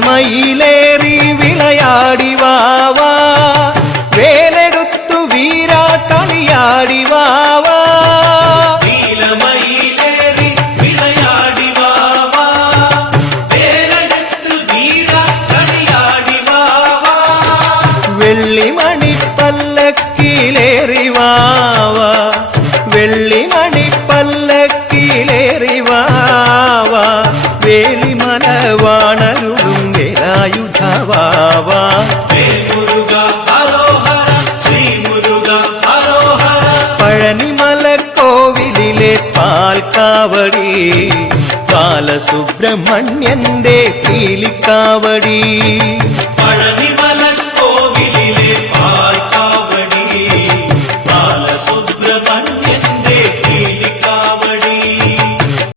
നീലമയിലേറി വിളയാടി Vava വേലെടുത്തു വീരാ കളിയാടി Vava നീലമയിലേറി വിളയാടി Vava വേലെടുത്തു വീരാ കളിയാടി Vava വെള്ളിമണിപ്പല്ലക്കിലേറി Vava വെള്ളിമണിപ്പല്ലക്കിലേറി Vava Velimala വാണരുളും Velayudha Vava Muruga ഹരോഹര Shri Muruga ഹരോഹര Palanimala കോവിലിലെ പാൽക്കാവടി ബാലസുബ്രഹ്മണ്യന്റെ പീലിക്കാവടി Palanimala